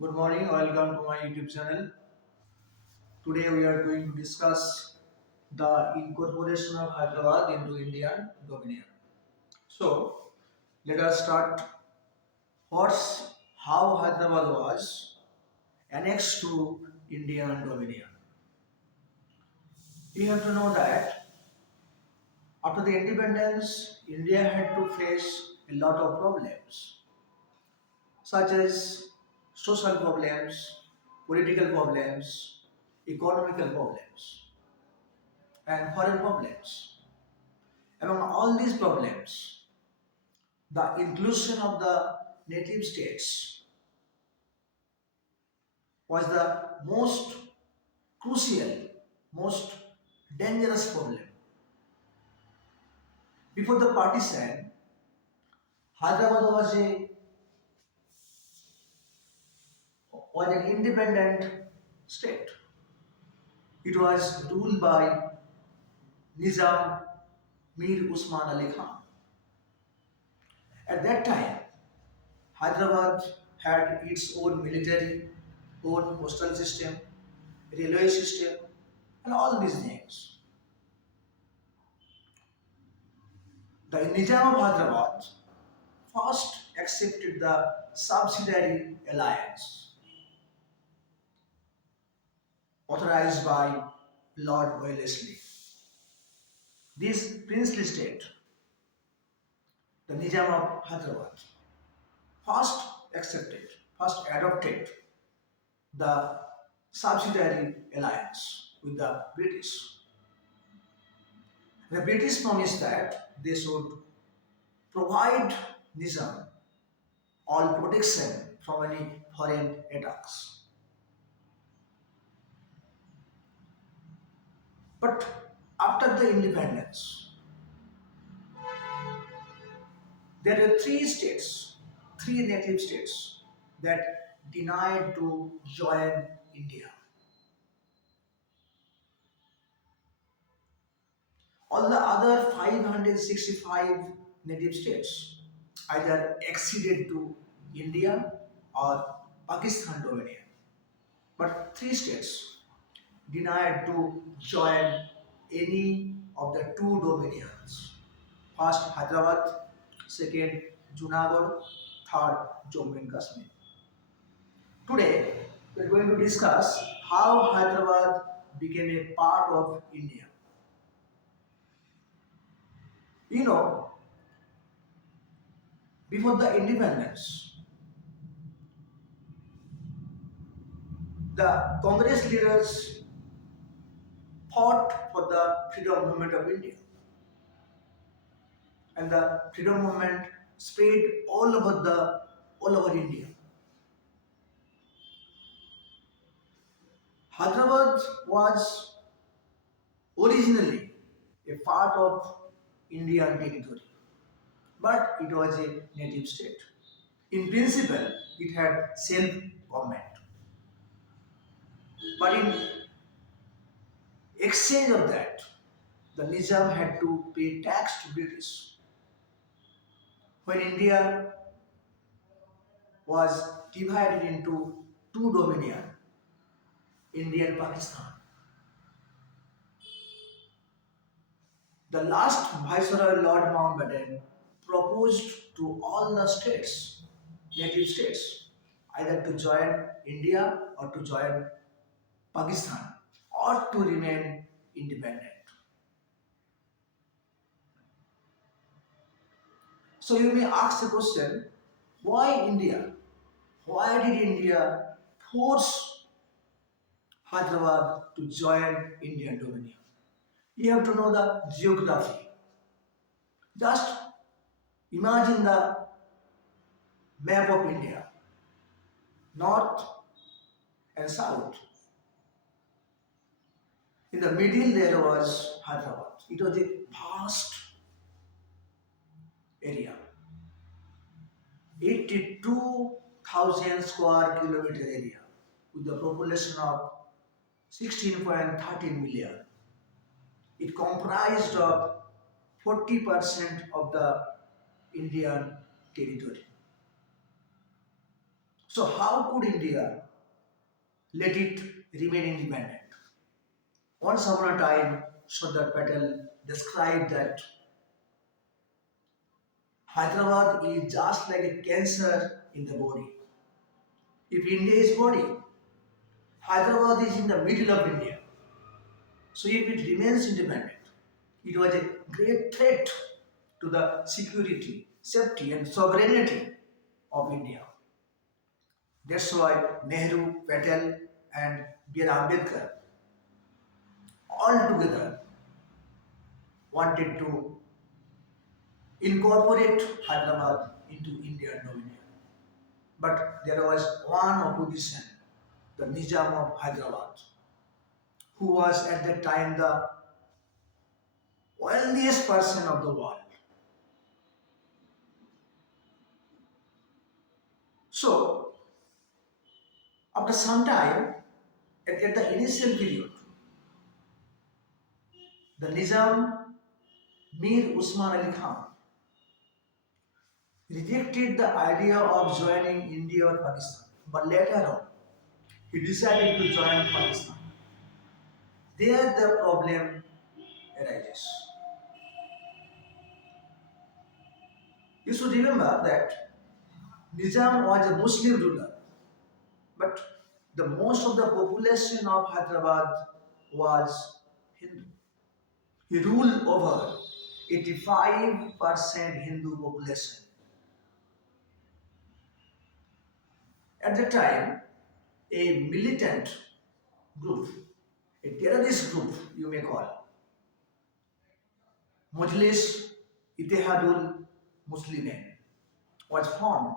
Good morning, welcome to my YouTube channel. Today we are going to discuss the incorporation of Hyderabad into Indian Dominion. So let us start. How Hyderabad was annexed to Indian Dominion. You have to know that after the independence, India had to face a lot of problems, such as social problems, political problems, economical problems, and foreign problems. Among all these problems, the inclusion of the native states was the most crucial, most dangerous problem. Before the partition, Hyderabad was an independent state. It was ruled by Nizam Mir Usman Ali Khan. At that time, Hyderabad had its own military, own postal system, railway system, and all these things. The Nizam of Hyderabad first accepted the subsidiary alliance authorized by Lord Wellesley. This princely state, the Nizam of Hyderabad, first accepted, first adopted the subsidiary alliance with the British. The British promised that they should provide Nizam all protection from any foreign attacks. But after the independence, there were three native states that denied to join India. All the other 565 native states either acceded to India or Pakistan dominion. But three states denied to join any of the two dominions. First Hyderabad, second Junagadh, third Jammu and Kashmir. Today we are going to discuss how Hyderabad became a part of India. You know, before the independence, the Congress leaders fought for the freedom movement of India, and the freedom movement spread all over India. Hyderabad was originally a part of Indian territory, but it was a native state. In principle, it had self-government, but in exchange of that, the Nizam had to pay tax to British. When India was divided into two dominions, India and Pakistan, the last Viceroy Lord Mountbatten proposed to all the states, native states, either to join India or to join Pakistan or to remain independent. So you may ask the question, why India? Why did India force Hyderabad to join Indian dominion? You have to know the geography. Just imagine the map of India, north and south. In the middle there was Hyderabad. It was a vast area, 82,000 square kilometer area with the population of 16.13 million. It comprised of 40% of the Indian territory. So, how could India let it remain independent? Once upon a time, Sardar Patel described that Hyderabad is just like a cancer in the body. If India is body, Hyderabad is in the middle of India. So if it remains independent, it was a great threat to the security, safety and sovereignty of India. That's why Nehru, Patel and B.R. Ambedkar all together wanted to incorporate Hyderabad into Indian dominion. But there was one opposition, the Nizam of Hyderabad, who was at that time the wealthiest person of the world. So, after some time, at the initial period, the Nizam Mir Usman Ali Khan rejected the idea of joining India or Pakistan, but later on, he decided to join Pakistan. There, the problem arises. You should remember that Nizam was a Muslim ruler, but the most of the population of Hyderabad was Hindu. He ruled over 85% Hindu population. At the time, a militant group, a terrorist group, you may call, Mujlis Ittihadul Muslimin, was formed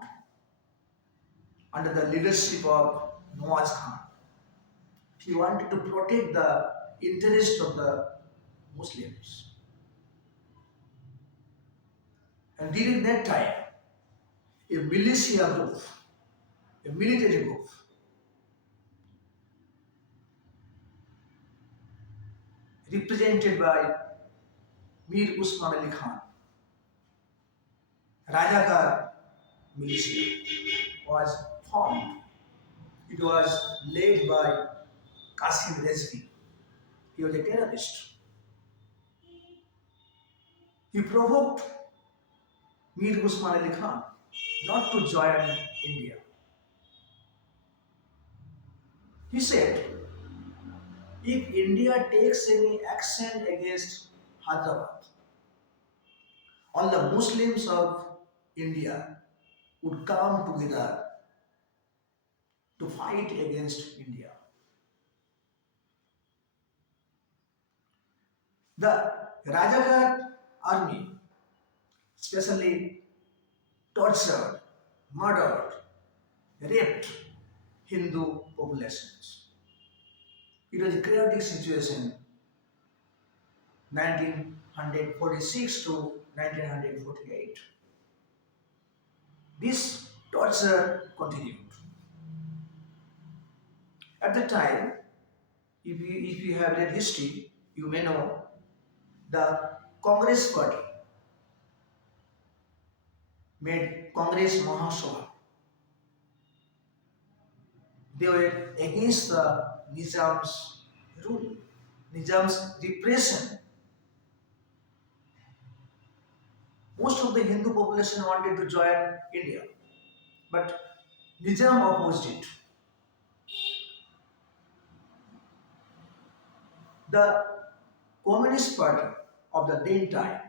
under the leadership of Nawaz Khan. He wanted to protect the interest of the Muslims. And during that time, a militia group, a military group, represented by Mir Usman Ali Khan, Rajakar militia, was formed. It was led by Qasim Rezvi. He was a terrorist. He provoked Mir Usman Ali Khan not to join India. He said, if India takes any action against Hyderabad, all the Muslims of India would come together to fight against India. The Rajakar army, especially tortured, murdered, raped Hindu populations. It was a chaotic situation 1946 to 1948. This torture continued. At the time, if you have read history, you may know the Congress party made Congress Mahasabha. They were against the Nizam's rule, Nizam's repression. Most of the Hindu population wanted to join India, but Nizam opposed it. The Communist Party of the then time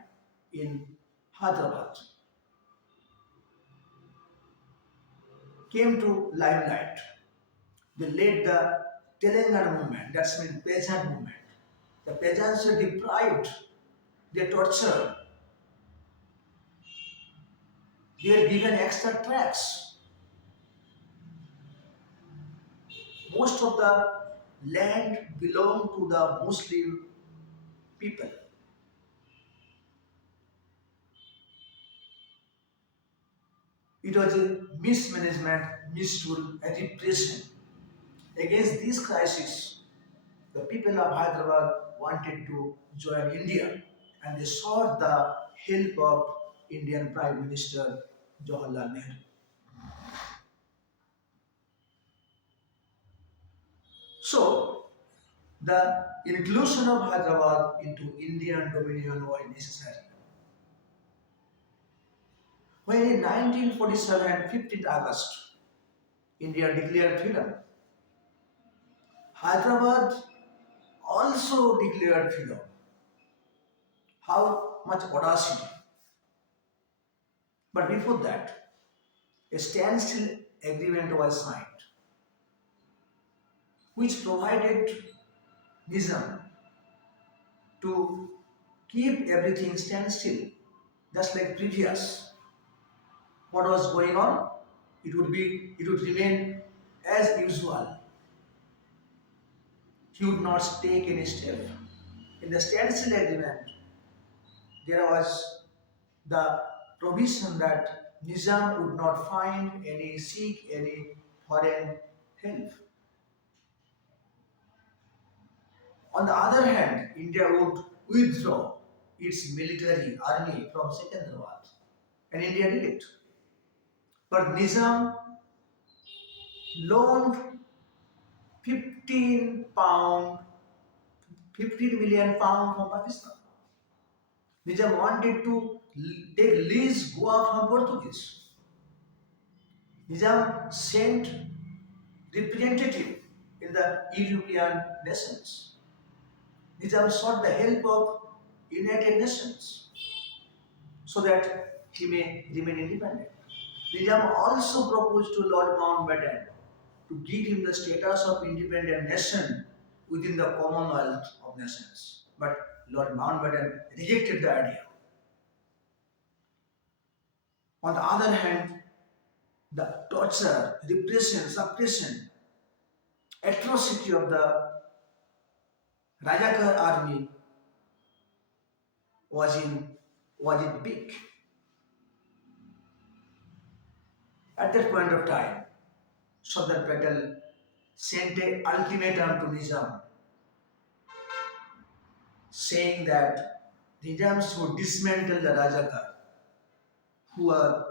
in Hyderabad came to limelight. They led the Telangana movement, that's mean peasant movement. The peasants were deprived, they tortured, they were given extra tracts. Most of the land belonged to the Muslim people. It was a mismanagement, misrule, and repression. Against this crisis, the people of Hyderabad wanted to join India and they sought the help of Indian Prime Minister Jawaharlal Nehru. So, the inclusion of Hyderabad into Indian dominion was necessary. When in 1947, 15th August, India declared freedom, Hyderabad also declared freedom. How much audacity! But before that, a standstill agreement was signed, which provided Nizam to keep everything standstill, just like previous. What was going on? It would remain as usual. He would not take any step. In the standstill agreement, there was the provision that Nizam would not find any seek any foreign help. On the other hand, India would withdraw its military army from Secunderabad, and India did it. But Nizam loaned 15 pound, 15 million pound from Pakistan. Nizam wanted to take lease Goa from Portuguese. Nizam sent representative in the European nations. Nizam sought the help of United Nations so that he may remain independent. Nizam also proposed to Lord Mountbatten to give him the status of independent nation within the Commonwealth of Nations. But Lord Mountbatten rejected the idea. On the other hand, the torture, repression, suppression, atrocity of the Rajakar army was in peak. At that point of time, Sardar Patel sent an ultimatum to Nizam saying that Nizam should dismantle the Rajakar who are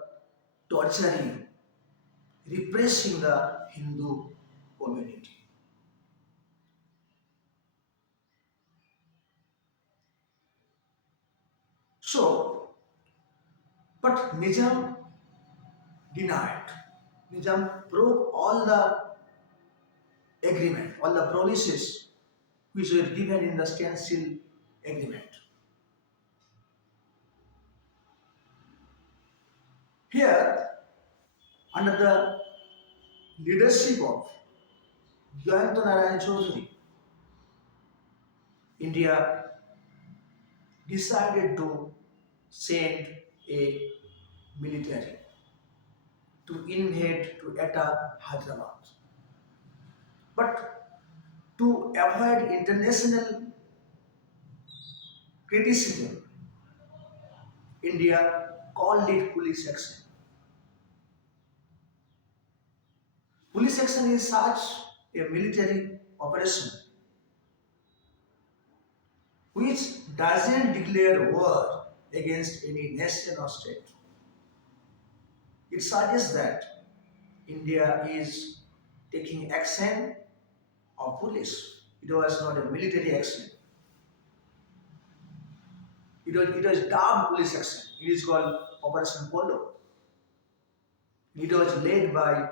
torturing, repressing the Hindu community. So, but Nizam denied. Nizam broke all the agreement, all the promises which were given in the standstill agreement. Here, under the leadership of Jayanta Narayan Chaudhary, India decided to send a military to invade, to attack Hyderabad. But to avoid international criticism, India called it police action. Police action is such a military operation which doesn't declare war against any nation or state. It suggests that India is taking action of police. It was not a military action. It was dubbed police action. It is called Operation Polo. It was led by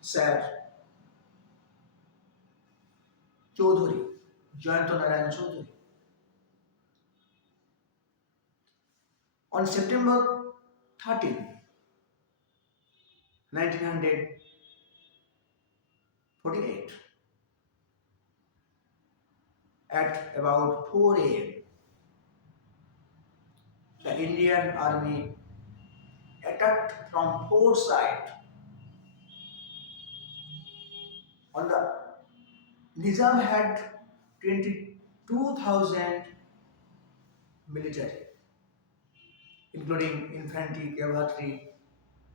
Sir Chaudhary, Jayanta Narayan Chaudhary. On September 13, 1948, at about 4 a.m., the Indian army attacked from four sides. On the Nizam had 22,000 military, including infantry, cavalry,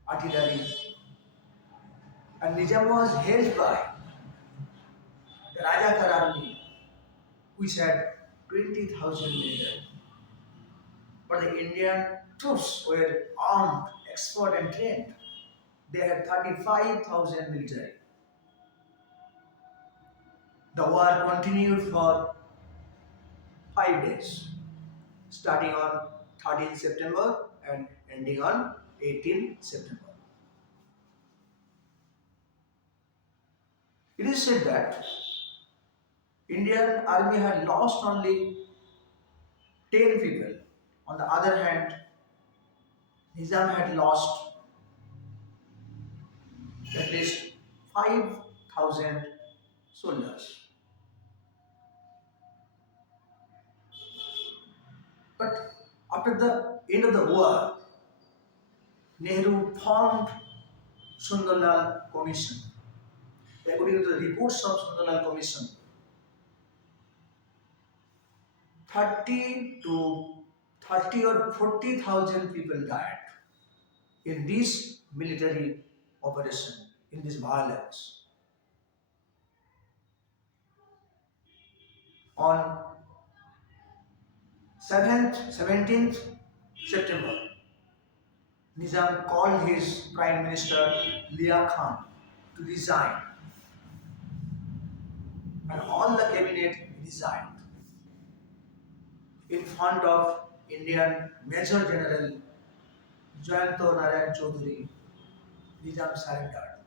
artillery, and Nizam was held by the Rajakar army, which had 20,000 military. But the Indian troops were armed, expert, and trained. They had 35,000 military. The war continued for 5 days, starting on 13 September and ending on 18 September. It is said that Indian army had lost only 10 people. On the other hand, Nizam had lost at least 5,000 soldiers. But after the end of the war, Nehru formed Sundarlal Commission. According to the reports of Sundarlal Commission, 30 to 30 or 40,000 people died in this military operation, in this violence. On 17th September, Nizam called his Prime Minister Lia Khan to resign, and all the cabinet resigned in front of Indian Major General Jayanto Narayan Chaudhary. Nizam surrendered,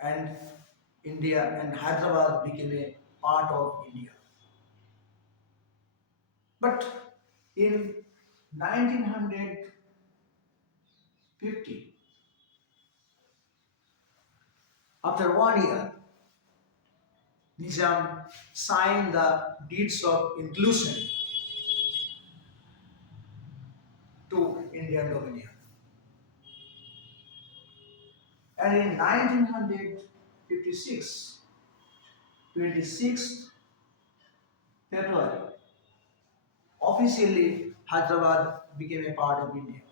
and India and Hyderabad became a part of India. But in 1950, after 1 year, Nizam signed the deeds of inclusion to Indian dominion. And in 1956, 26th February, officially Hyderabad became a part of India.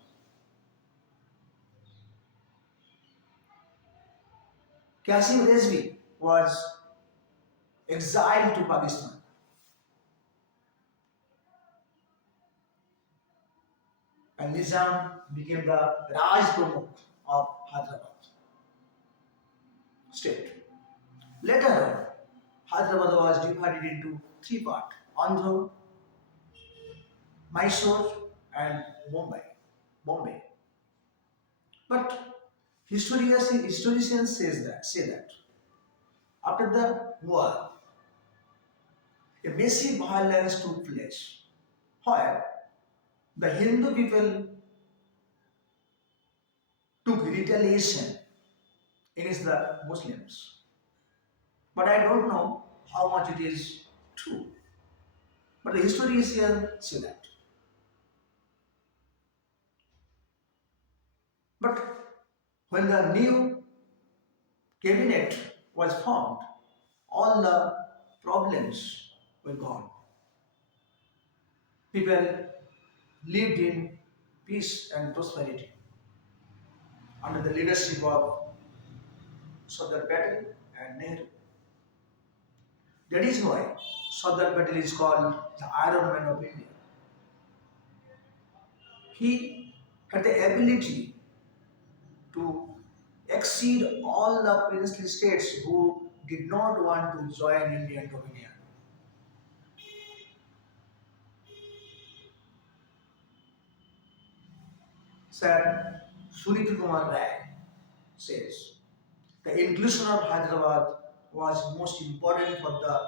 Qasim Rizvi was exiled to Pakistan, and Nizam became the Raj Pramukh of Hyderabad state. Later on, Hyderabad was divided into three parts: Andhra, Mysore, and Bombay. But historians say that after the war, a massive violence took place, where the Hindu people took retaliation against the Muslims. But I don't know how much it is true. But the historians say that. But when the new cabinet was formed, all the problems were gone. People lived in peace and prosperity under the leadership of Sardar Patel and Nehru. That is why Sardar Patel is called the Iron Man of India. He had the ability to exceed all the princely states who did not want to join Indian dominion. Sir Sunit Kumar Rai says the inclusion of Hyderabad was most important for the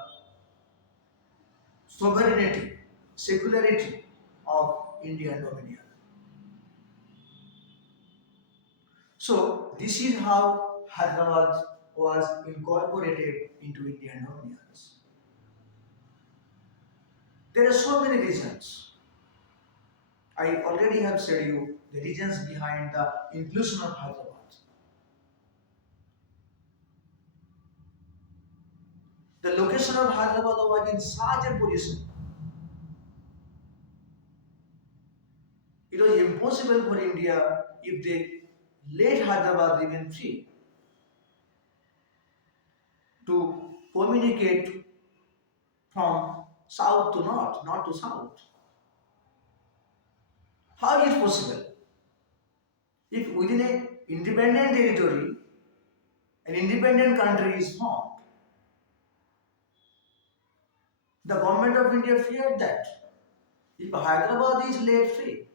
sovereignty, secularity of Indian dominion. So this is how Hyderabad was incorporated into Indian dominions. There are so many reasons. I already have said you the reasons behind the inclusion of Hyderabad. The location of Hyderabad was in such a position. It was impossible for India if they let Hyderabad remain free to communicate from south to north, not to south. How is it possible? If within an independent territory, an independent country is formed, The government of India feared that if Hyderabad is laid free,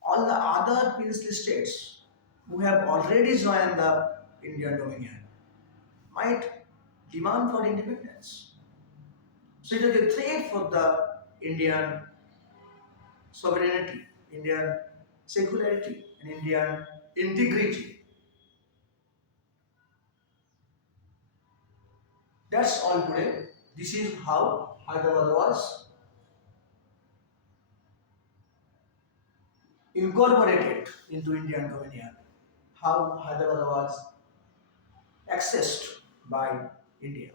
all the other princely states who have already joined the Indian Dominion might demand for independence. So it is a threat for the Indian sovereignty, Indian secularity, and Indian integrity. That's all today. This is how Hyderabad was incorporated into Indian Dominion, how Hyderabad was accessed by India.